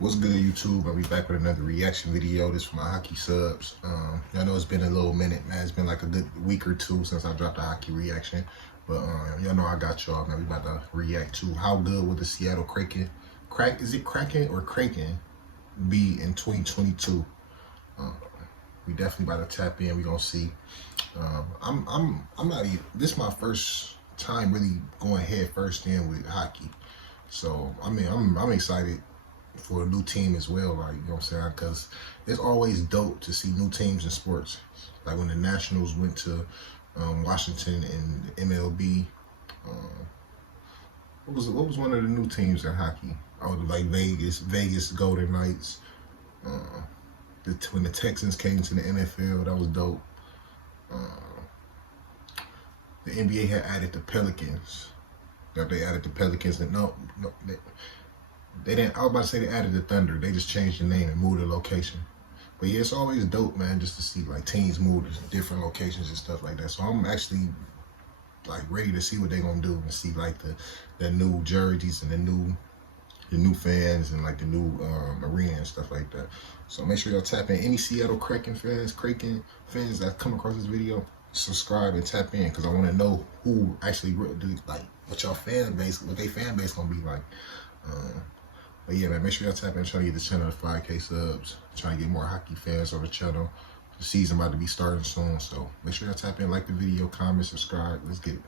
What's good, YouTube? I'll be back with another reaction video. This for my hockey subs. I know it's been a little minute, man. It's been like a good week or two since I dropped a hockey reaction. But y'all know I got y'all. Now we about to react to how good will the Seattle Kraken, is it Kraken or Kraken, be in 2022? We definitely about to tap in. We gonna see. I'm not even. This is my first time really going head first in with hockey. So I mean, I'm excited for a new team as well, like, you know what I'm saying, because it's always dope to see new teams in sports. Like when the Nationals went to Washington and the MLB. What was one of the new teams in hockey? Oh, like Vegas Golden Knights. When the Texans came to the NFL, that was dope. The NBA had added the Pelicans. They added the Pelicans, and no, they didn't. I was about to say they added the Thunder. They just changed the name and moved the location. But yeah, it's always dope, man, just to see like teams move to different locations and stuff like that. So I'm actually like ready to see what they're gonna do and see like the new jerseys and the new fans and like the new arena and stuff like that. So make sure y'all tap in. Any Seattle Kraken fans that come across this video, subscribe and tap in, because I want to know who actually like what y'all fan base, what they fan base gonna be like. But yeah, man, make sure y'all tap in, trying to get the channel to 5K subs, trying to get more hockey fans on the channel. The season about to be starting soon, so make sure y'all tap in, like the video, comment, subscribe. Let's get it.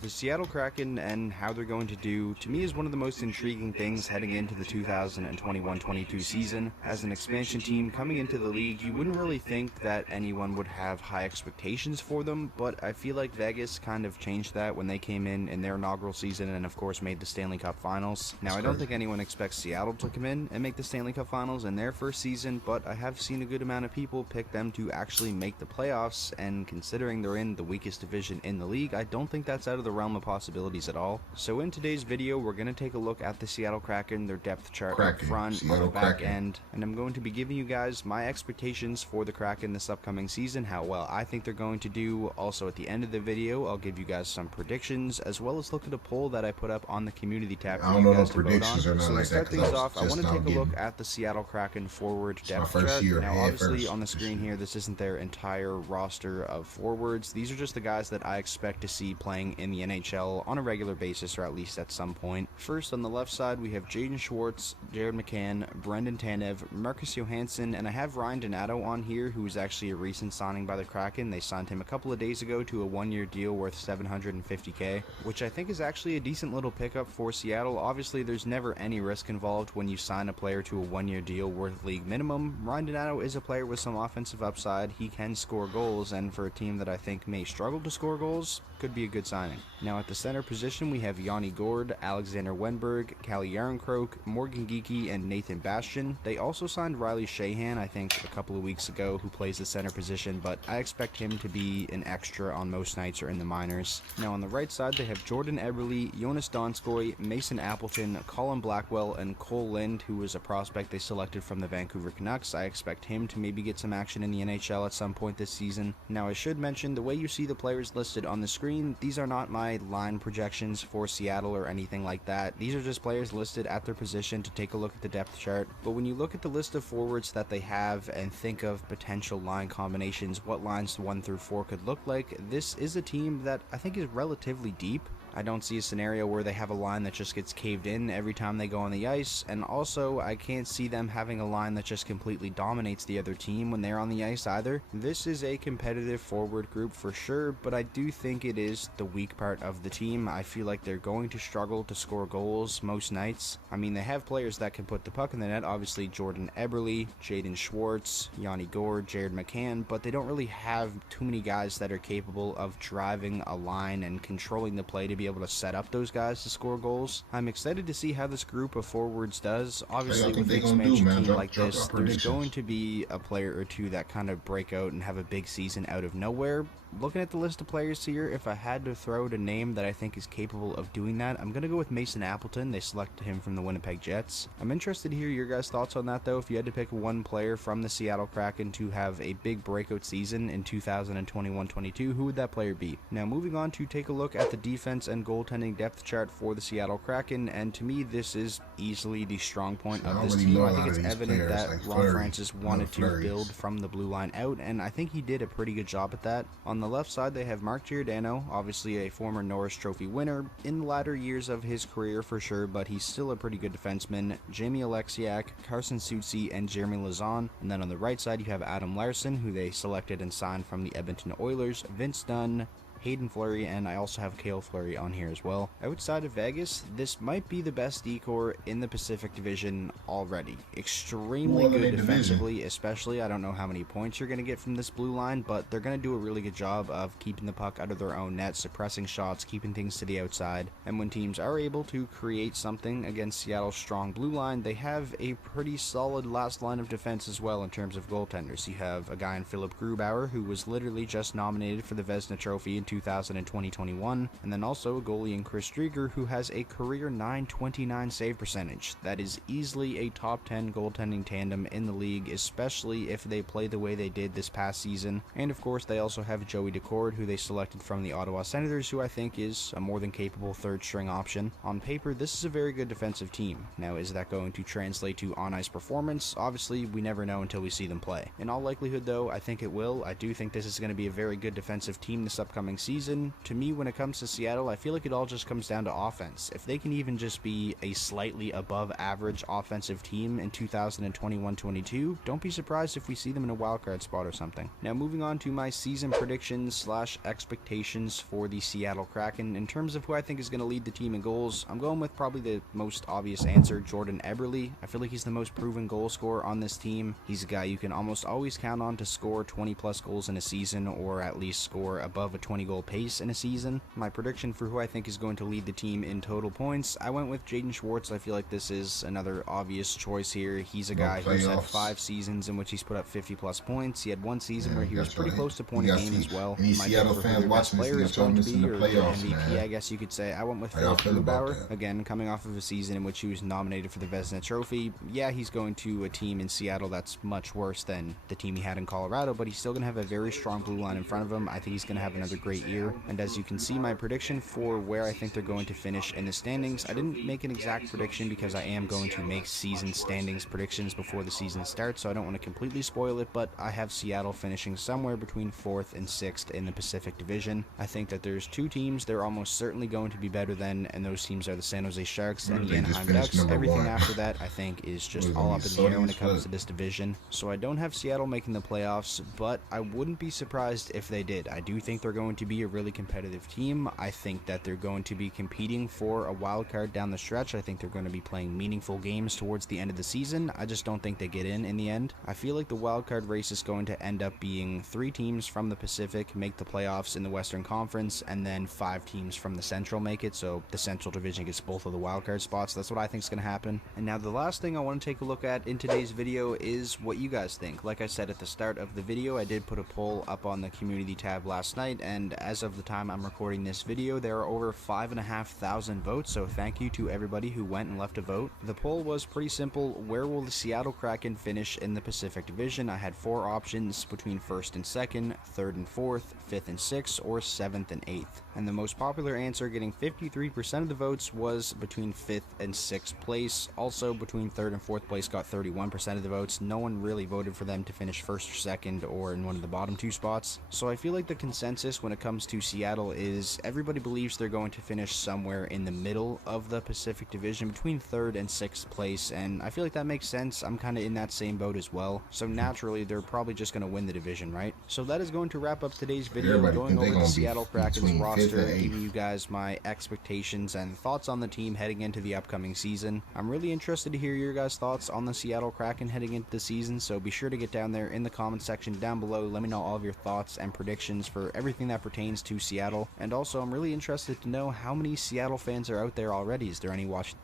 The Seattle Kraken and how they're going to do, to me, is one of the most intriguing things heading into the 2021-22 season. As an expansion team coming into the league, you wouldn't really think that anyone would have high expectations for them, but I feel like Vegas kind of changed that when they came in their inaugural season and, of course, made the Stanley Cup Finals. Now, I don't think anyone expects Seattle to come in and make the Stanley Cup Finals in their first season, but I have seen a good amount of people pick them to actually make the playoffs, and considering they're in the weakest division in the league, I don't think that's out of the realm of possibilities at all. So in today's video, we're going to take a look at the Seattle Kraken, their depth chart up front, on the back end, and I'm going to be giving you guys my expectations for the Kraken this upcoming season, how well I think they're going to do. Also at the end of the video, I'll give you guys some predictions, as well as look at a poll that I put up on the community tab for you guys to vote on. So to start things off, I want to take a look at the Seattle Kraken forward depth chart. Now obviously on the screen here, this isn't their entire roster of forwards. These are just the guys that I expect to see playing in the NHL on a regular basis, or at least at some point. First, on the left side, we have Jaden Schwartz, Jared McCann, Brendan Tanev, Marcus Johansson, and I have Ryan Donato on here, who is actually a recent signing by the Kraken. They signed him a couple of days ago to a one-year deal worth $750K, which I think is actually a decent little pickup for Seattle. Obviously, there's never any risk involved when you sign a player to a one-year deal worth league minimum. Ryan Donato is a player with some offensive upside. He can score goals, and for a team that I think may struggle to score goals, could be a good signing. Now at the center position, we have Yanni Gourde, Alexander Wenberg, Calle Yarncroke, Morgan Geekie, and Nathan Bastian. They also signed Riley Shahan, I think, a couple of weeks ago, who plays the center position, but I expect him to be an extra on most nights or in the minors. Now on the right side, they have Jordan Eberle, Jonas Donskoy, Mason Appleton, Colin Blackwell, and Cole Lind, who was a prospect they selected from the Vancouver Canucks. I expect him to maybe get some action in the NHL at some point this season. Now I should mention, the way you see the players listed on the screen, these are not my line projections for Seattle or anything like that. These are just players listed at their position to take a look at the depth chart. But when you look at the list of forwards that they have and think of potential line combinations, what lines 1 through 4 could look like, this is a team that I think is relatively deep. I don't see a scenario where they have a line that just gets caved in every time they go on the ice, and also I can't see them having a line that just completely dominates the other team when they're on the ice either. This is a competitive forward group for sure, but I do think it is the weak part of the team. I feel like they're going to struggle to score goals most nights. I mean, they have players that can put the puck in the net, obviously Jordan Eberle, Jaden Schwartz, Yanni Gourde, Jared McCann, but they don't really have too many guys that are capable of driving a line and controlling the play to be able to set up those guys to score goals. I'm excited to see how this group of forwards does. Obviously, with an expansion team like this, there's going to be a player or two that kind of break out and have a big season out of nowhere. Looking at the list of players here, if I had to throw out a name that I think is capable of doing that, I'm going to go with Mason Appleton. They selected him from the Winnipeg Jets. I'm interested to hear your guys' thoughts on that, though. If you had to pick one player from the Seattle Kraken to have a big breakout season in 2021-22, who would that player be? Now, moving on to take a look at the defense and goaltending depth chart for the Seattle Kraken, and to me, this is easily the strong point of this team. I think it's evident that Ron Francis wanted to build from the blue line out, and I think he did a pretty good job at that. On the left side, they have Mark Giordano, obviously a former Norris Trophy winner, in the latter years of his career for sure, but he's still a pretty good defenseman. Jamie Alexiak, Carson Soucy, and Jeremy Lauzon. And then on the right side, you have Adam Larson, who they selected and signed from the Edmonton Oilers, Vince Dunn, Hayden Fleury, and I also have Cale Fleury on here as well. Outside of Vegas, this might be the best decor in the Pacific Division already. Extremely good defensively, especially. I don't know how many points you're going to get from this blue line, but they're going to do a really good job of keeping the puck out of their own net, suppressing shots, keeping things to the outside. And when teams are able to create something against Seattle's strong blue line, they have a pretty solid last line of defense as well in terms of goaltenders. You have a guy in Philip Grubauer, who was literally just nominated for the Vezina Trophy in 2020-21, and then also a goalie in Chris Drieger, who has a career .929 save percentage. That is easily a top 10 goaltending tandem in the league, especially if they play the way they did this past season. And of course, they also have Joey Daccord, who they selected from the Ottawa Senators, who I think is a more than capable third string option. On paper, this is a very good defensive team. Now, is that going to translate to on-ice performance? Obviously, we never know until we see them play. In all likelihood, though, I think it will. I do think this is going to be a very good defensive team this upcoming season. To me, when it comes to Seattle, I feel like it all just comes down to offense. If they can even just be a slightly above average offensive team in 2021-22, don't be surprised if we see them in a wildcard spot or something. Now, moving on to my season predictions / expectations for the Seattle Kraken. In terms of who I think is going to lead the team in goals, I'm going with probably the most obvious answer, Jordan Eberle. I feel like he's the most proven goal scorer on this team. He's a guy you can almost always count on to score 20 plus goals in a season, or at least score above a 20 goal pace in a season. My prediction for who I think is going to lead the team in total points, I went with Jaden Schwartz. I feel like this is another obvious choice here. He's a guy who's had 5 seasons in which he's put up 50 plus points. He had one season where he was pretty close to point a game as well. Any Seattle fans watching this, is going to be, or MVP, man. I guess you could say. I went with Philip Grubauer, again, coming off of a season in which he was nominated for the Vezina Trophy. Yeah, he's going to a team in Seattle that's much worse than the team he had in Colorado, but he's still going to have a very strong blue line in front of him. I think he's going to have another great year. And as you can see, my prediction for where I think they're going to finish in the standings, I didn't make an exact prediction because I am going to make season standings predictions before the season starts, so I don't want to completely spoil it, but I have Seattle finishing somewhere between 4th and 6th in the Pacific Division. I think that there's 2 teams they're almost certainly going to be better than, and those teams are the San Jose Sharks and the Anaheim Ducks. Everything after that, I think, is just all up in the air when it comes to this division. So I don't have Seattle making the playoffs, but I wouldn't be surprised if they did. I do think they're going to be a really competitive team. I think that they're going to be competing for a wild card down the stretch. I think they're going to be playing meaningful games towards the end of the season. I just don't think they get in the end. I feel like the wild card race is going to end up being 3 teams from the Pacific make the playoffs in the Western Conference, and then 5 teams from the Central make it, so the Central Division gets both of the wild card spots. That's what I think is going to happen. And now the last thing I want to take a look at in today's video is what you guys think. Like I said at the start of the video, I did put a poll up on the community tab last night, and as of the time I'm recording this video, there are over 5,500 votes, so thank you to everybody who went and left a vote. The poll was pretty simple. Where will the Seattle Kraken finish in the Pacific Division? I had 4 options between 1st and 2nd, 3rd and 4th, 5th and 6th, or 7th and 8th. And the most popular answer, getting 53% of the votes, was between 5th and 6th place. Also, between 3rd and 4th place got 31% of the votes. No one really voted for them to finish 1st or 2nd or in one of the bottom 2 spots. So I feel like the consensus when it comes to Seattle is everybody believes they're going to finish somewhere in the middle of the Pacific Division, between 3rd and 6th place, and I feel like that makes sense. I'm kind of in that same boat as well. So naturally, they're probably just going to win the division, right? So that is going to wrap up today's video, going over the Seattle Kraken's roster, giving you guys my expectations and thoughts on the team heading into the upcoming season. I'm really interested to hear your guys' thoughts on the Seattle Kraken heading into the season, so be sure to get down there in the comment section down below. Let me know all of your thoughts and predictions for everything that pertains to Seattle. And also, I'm really interested to know how many Seattle fans are out there already. Is there any watching?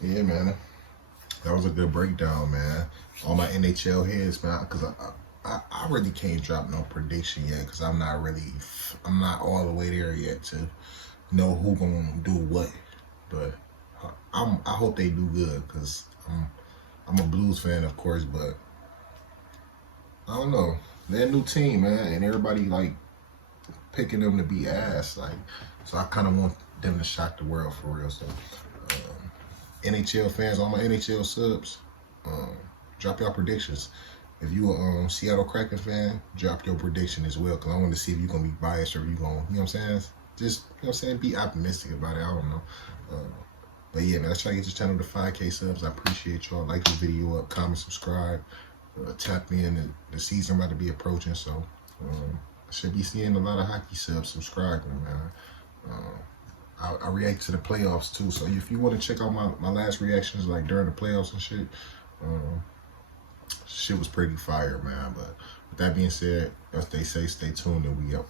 Yeah, man, that was a good breakdown, man. All my NHL heads, man, because I really can't drop no prediction yet, because I'm not all the way there yet to know who gonna do what. But I hope they do good because I'm a Blues fan, of course, but I don't know. They're a new team, man, and everybody like picking them to be ass. Like, so I kind of want them to shock the world for real. So, NHL fans, all my NHL subs, drop your predictions. If you a Seattle Kraken fan, drop your prediction as well, because I want to see if you're gonna be biased or if you're gonna, you know what I'm saying? Just, you know what I'm saying? Be optimistic about it. I don't know. But yeah, man, let's try to get this channel to 5K subs. I appreciate y'all. Like this video up, comment, subscribe, tap in. The season about to be approaching, so I should be seeing a lot of hockey subs subscribing, man. I react to the playoffs too, so if you want to check out my last reactions, like during the playoffs and shit, shit was pretty fire, man. But with that being said, as they say, stay tuned and we up.